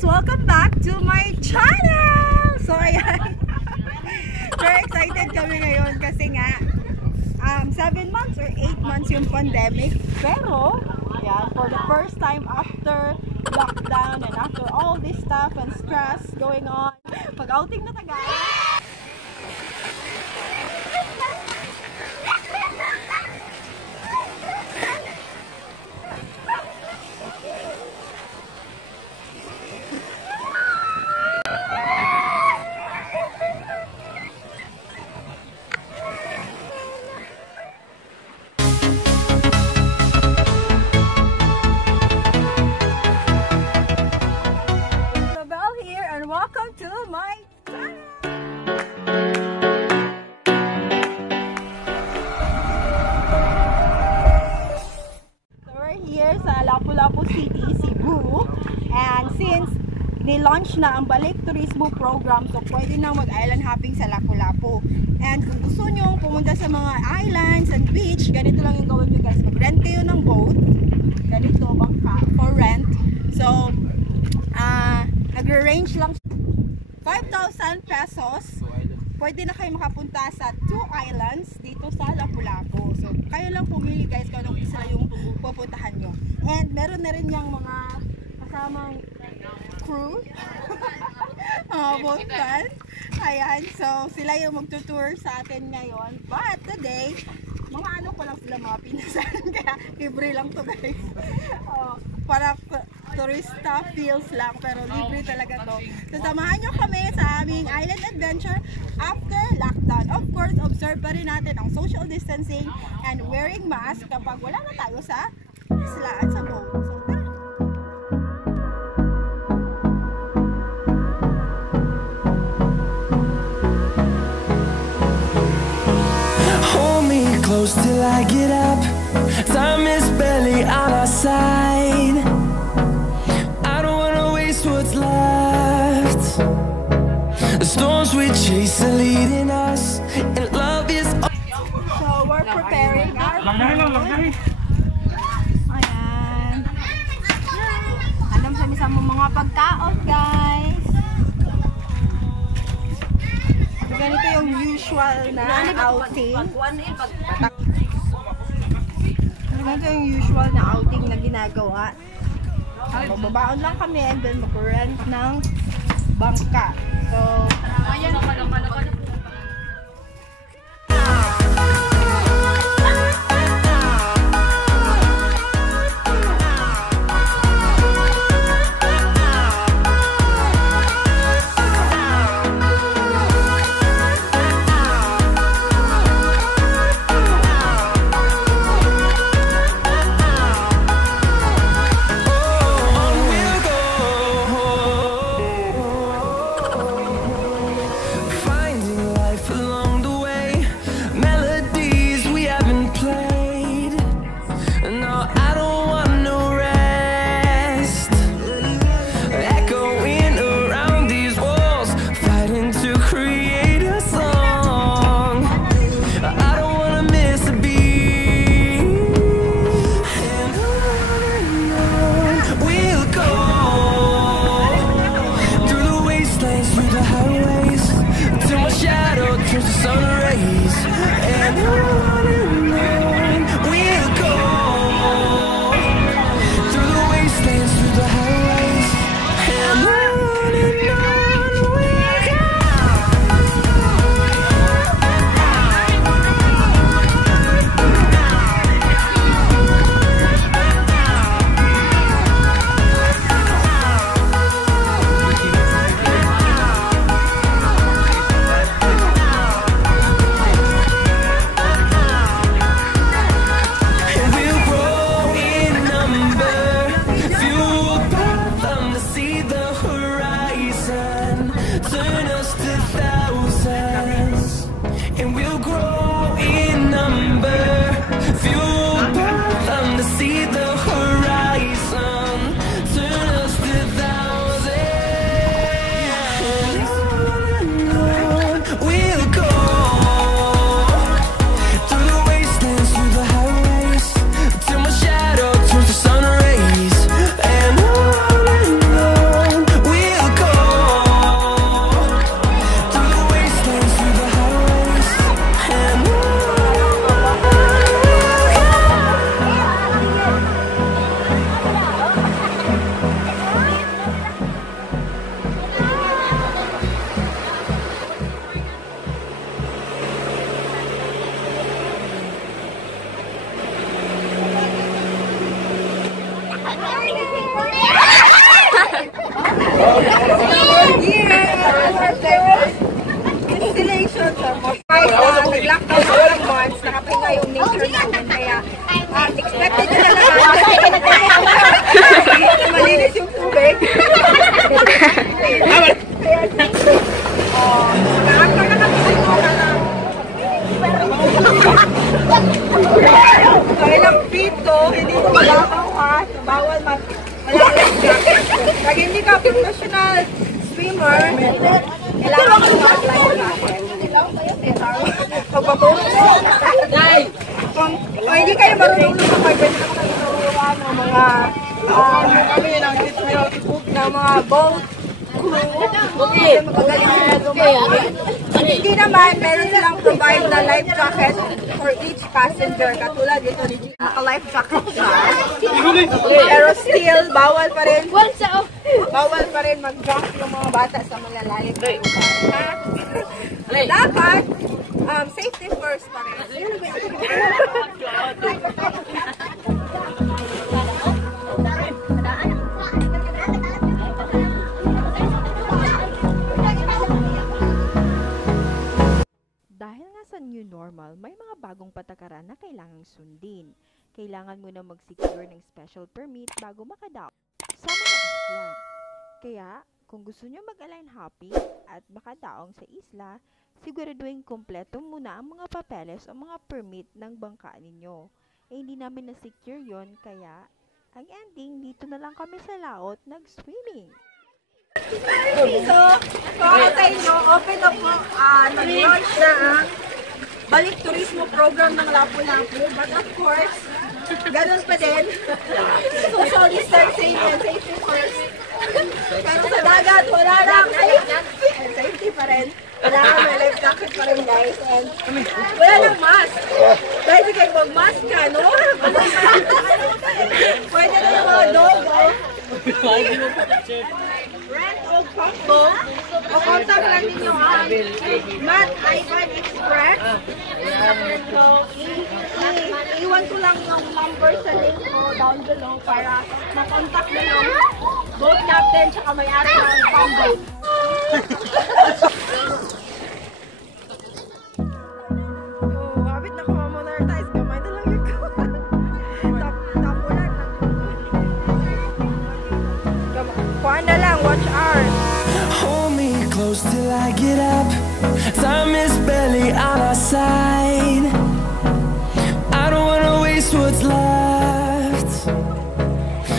guys! Welcome back to my channel! So ayan, very excited kami ngayon kasi nga 7 months or 8 months yung pandemic, pero ayan, for the first time after lockdown and after all this stuff and stress going on, pag-outing na taga. Welcome to my channel! So we're here sa Lapu-Lapu City, Cebu. And since ni-launch na ang Balik Turismo program, so pwede na mag-island hopping sa Lapu-Lapu. And kung gusto nyo pumunta sa mga islands and beach, ganito lang yung gawin nyo guys. Mag-rent kayo ng boat. Ganito, bangka, for rent. So, nag-range lang 5,000 pesos. Pwede na kayo makapunta sa 2 islands dito sa Lapu-Lapu. So, kayo lang pumili guys kung anong isa yung pupuntahan nyo. And meron na rin yung mga kasamang crew. Mga boatman. Ayan. So, sila yung magtutour sa atin ngayon. But today, mga ano ko lang sila, mga pinasan. Kaya libre lang to guys. Para turista feels lang, pero libre talaga to. So, samahan nyo kami sa aming island adventure after lockdown. Of course, observe pa rin natin ang social distancing and wearing mask kapag wala na tayo sa isla at sa boat. So, hold me close till I get up. Time is barely on our side. What's left? The storms we chase are leading us, and love is. So we're preparing our food. Ayan. Alam sa mismo mga pagkaon guys. So ganito yung usual na outing. Ganito yung usual na outing na ginagawa. Magbabaon lang kami and then mag-rent ng bangka. So, ayan. Installation sa nag-lockdown for 1 month, nakapahinga yung nature natin, kaya expected na malinis yung tubig. So, ilang pito, hindi mo malakaw ha, bawal malalagyan. Pag hindi ka professional swimmer, kailangan mo mag-life jacket. Kung hindi kayo marunong lumakay, pwede ka kayo turuan ng mga mga boat crew. Magagaling sila lumakay. Hindi naman, meron silang provide na life jacket for each passenger. Katulad dito ni Gina, naka-life jacket siya. Pero still, bawal pa rin mag-jump yung mga bata sa malalayang lugar. Dapat, safety first pa rin. Dahil nga sa new normal, may mga bagong patakaran na kailangang sundin. Kailangan mo na mag-secure ng special permit bago makadaog sa mga isla. Kaya, kung gusto nyo mag-align hopping at makadaong sa isla, siguraduhin kumpleto muna ang mga papeles o mga permit ng bangka ninyo. Hindi namin na-secure yon, kaya ang ending, dito na lang kami sa laot nag-swimming. So, para sa inyo, open up po, nag-launch na ang balik turismo program ng Lapu-Lapu. But of course, ganun pa din. Social distancing and safety first. Pero sa dagat, wala lang. Safety pa rin. Wala lang, may life jacket pa rin, guys. And wala lang mask. Dahil si kayo mag-mask ka, no? Pwede na yung mga dog, oh. Rent o combo, o contact lang ninyo ang Matt Ivan Express. So, iwan ko lang yung number sa link mo down below para makontak na yung boat captain tsaka may-ari ng combo. So, habit na kumamonetize, kamay na lang yung tapulan. Kuha na lang, watch ours. Hold me close till I get up. Time is barely on our side. I don't wanna waste what's left.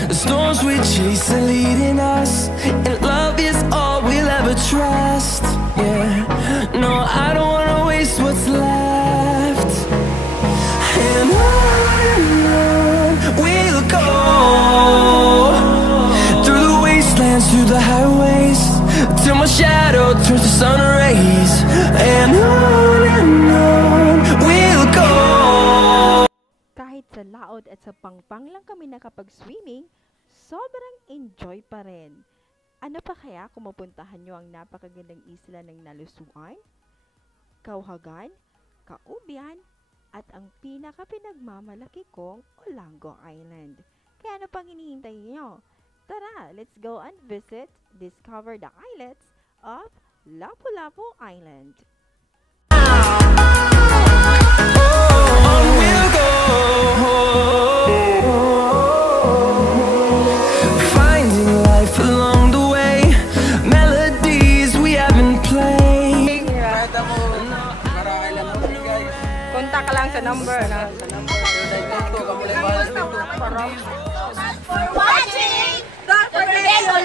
The storms we chase are leading us, and love is all we'll ever trust. Yeah, no, I don't wanna waste what's left. And on we'll go, through the wastelands, through the highways, till my shadow turns to sun rays. And on we'll go. Kahit sa laot at sa pangpang lang kami nakapag-swimming, sobrang enjoy pa rin. Ano pa kaya kung mapuntahan nyo ang napakagandang isla ng Nalusuan, Kauhagan, Kaubian, at ang pinaka-pinagmamalaki kong Olango Island. Kaya ano pang hinihintay nyo? Tara, let's go and visit, discover the islets of Lapu-Lapu Island. On we'll go, finding life along the way, melodies we haven't played. Kontak ka lang sa number, na. For watching! Don't forget to